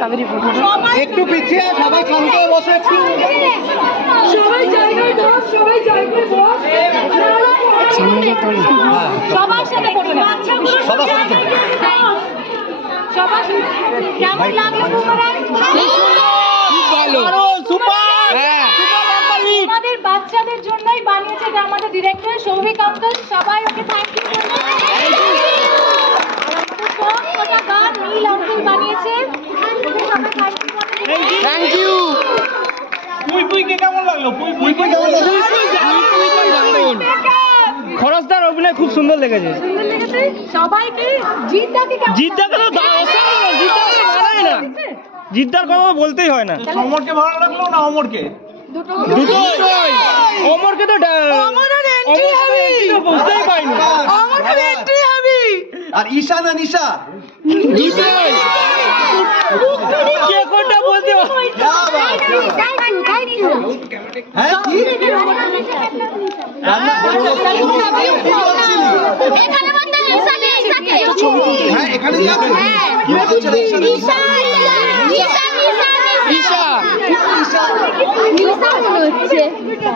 তাদেরই ভোট একটু পিছিয়ে সবাই শান্ত বসে সবাই জায়গায় বস সবাই জায়গায় বস। সবার সাথে সবার সাথে আমাদের হ্যাঁ। বাচ্চাদের জন্যই বানিয়েছে আমাদের ডিরেক্টর সৌভিক সবাই ওকে থ্যাংক ইউ সুন্দর লেগেছে সুন্দর লেগেছে? সবাইকে জিদ্দাকে জিদ্দাকে তো অসাধারণ, জিদ্দাকে মানায় না। জিদ্দার কথা বলতেই হয় না অমরকে ভালো লাগল না অমরকে দুটো দুটোই অমরকে তো ডা- অমরকে তো বুঝতেই পাইনি আর ঈশা না নিশা দুটোই কে কোনটা বলতে হ্যাঁ কি হ্যাঁ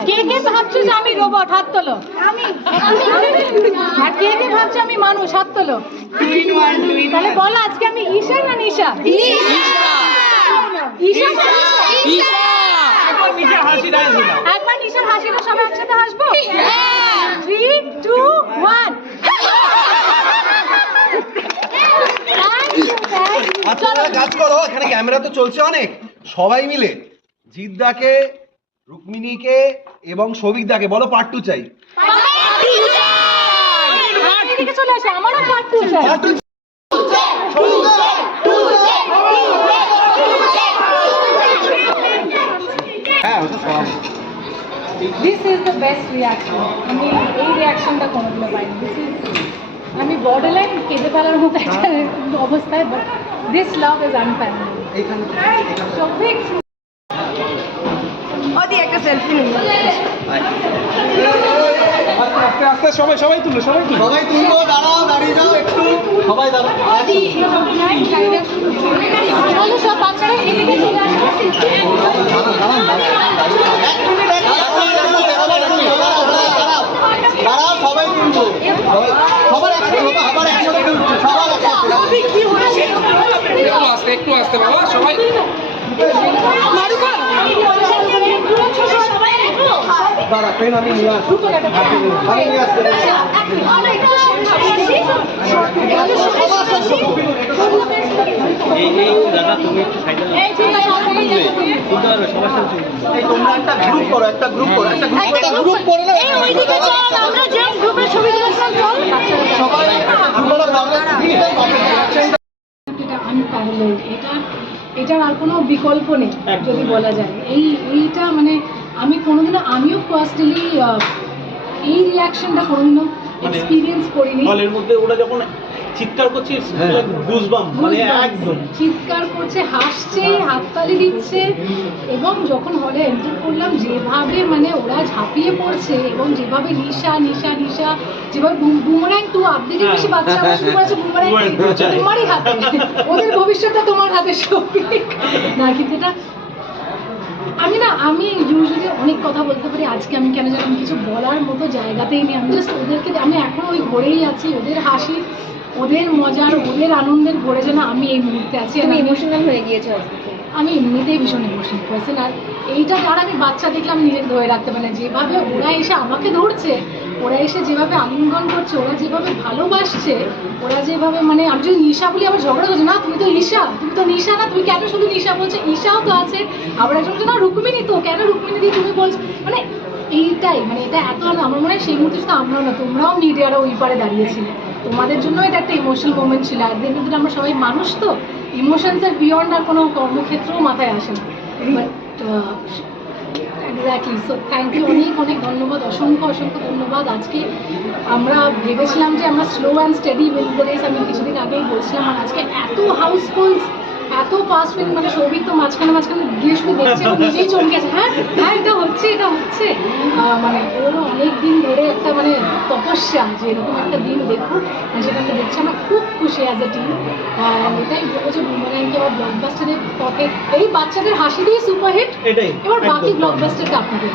কি মনে ভাবছ যে আমি রোবট হাত তোলো আর কে কে ভাবছ আমি মানুষ হাত তোলো তাহলে বলো আজকে আমি ঈশা না নিশা ঈশা একবার নিশার হাসিটা সবাই একসাথে তোমরা কাজ করো, এখানে ক্যামেরা তো চলছে অনেক। সবাই মিলে, জিদ্দাকে, রুক্মিণীকে এবং সৌভিকদাকে, বলো পার্ট টু চাই। হ্যাঁ আমি বর্ডার লাইন কেঁদে ফেলার মতো একটা অবস্থায় দিস লাভ ইজ আনফ্যামিলি এইখানে সৌভিক আস্তে আস্তে সবাই সবাই তুলো সবাই তুলো সবাই তুলবো দাঁড়াও দাঁড়িয়ে যাও একটু সবাই দাঁড়াও সব বাচ্চারা এদিকে চলে আসবে দাঁড়াও সবাই তুলবো সবার একসাথে বাবা, আবার একসাথে তুলছো সবার একসাথে একটু আসতে একটু আসতে বাবা সবাই দাঁড়া পেন আমি নিয়ে আসব আমি নিয়ে আসতে এই তোমরা একটা গ্রুপ করো একটা গ্রুপ করো একটা গ্রুপ একটা গ্রুপ করে না এই ওইদিকে চল আমরা যে গ্রুপে ছবি তুলেছিলাম চল। সবাই আপনারা ভাবলেন এটা? এটা এটার আর কোনো বিকল্প নেই যদি বলা যায়। এই এইটা মানে আমি কোনোদিনও আমিও পার্সোনালি এই রিয়াকশনটা কোনোদিনও এক্সপিরিয়েন্স করিনি। হলের মধ্যে ওরা যখন চিৎকার করছে গুজবাম মানে একদম। চিৎকার করছে হাসছে হাততালি দিচ্ছে এবং যখন হলে এন্টার করলাম যেভাবে মানে ওরা ঝাঁপিয়ে পড়ছে এবং যেভাবে নিশা নিশা নিশা যেভাবে বুম- বুমরাং টু আবদিকে বেশি বাচ্চা শুরু করেছে বুমরাং বুমরাং, তোমারই হাতে। ওদের ভবিষ্যৎটা তোমার হাতে সৌভিক না কিন্তু এটা আমি না আমি ইউজুয়ালি অনেক কথা বলতে পারি। আজকে আমি কেন জানি কিছু বলার মতো জায়গাতেই নেই। আমি জাস্ট ওদেরকে আমি এখন ওই ঘরেই আছি। ওদের হাসি ওদের মজার ওদের আনন্দের ঘরে যেন আমি এই মুহূর্তে আছি। আমি- ইমোশনাল হয়ে গিয়েছি আমি এমনিতেই ভীষণ ইমোশনাল পার্সন আর এইটা যারা আমি বাচ্চা দেখলাম নিজের ধরে রাখতে পারে না। যেভাবে ওরা এসে আমাকে ধরছে ওরা এসে যেভাবে আলিঙ্গন করছে, ওরা যেভাবে ভালোবাসছে, ওরা যেভাবে মানে আমি যদি নিশা বলি, আবার ঝগড়া করছে না, তুমি তো ঈশা তুমি তো নিশা না, তুমি কেন শুধু নিশা বলছো? ঈশাও তো আছে। আবার একজন না, রুক্মিণী তো, কেন রুক্মিণী দিয়ে তুমি বলছো? মানে এইটাই মানে এটা এত না আমার মনে হয় সেই মুহূর্তে শুধু আমরাও না, তোমরাও মিডিয়ারা ওই পারে দাঁড়িয়েছিলে। তোমাদের জন্য এটা একটা ইমোশনাল মোমেন্ট ছিল। আর দিন দিন আমরা সবাই মানুষ তো ইমোশনসের বিয়ন্ড আর কোনো কর্মক্ষেত্রেও মাথায় আসে না। But exactly so thank you অনেক অনেক ধন্যবাদ, অসংখ্য অসংখ্য ধন্যবাদ। আজকে আমরা ভেবেছিলাম যে আমরা slow and steady will the race আমি কিছুদিন আগেই বলছিলাম, আর আজকে এত হাউসফুল এত ফাস্ট ফিল্ম মানে সৌভিক তো মাঝখানে মাঝখানে গিয়ে শুধু দেখছে নিজেই হ্যাঁ হ্যাঁ এটা হচ্ছে এটা হচ্ছে। মানে ওর অনেক দিন ধরে একটা মানে তপস্যা যে এরকম একটা দিন দেখুক মানে সেটাকে দেখছি। আমরা খুব খুশি অ্যাজ এ টিম এটাই বলব যে বুমারাঙ্কি আবার ব্লকবাস্টারের পথে এই বাচ্চাদের হাসি দিয়ে সুপারহিট এবার বাকি। ব্লকবাস্টারটা আপনাদের।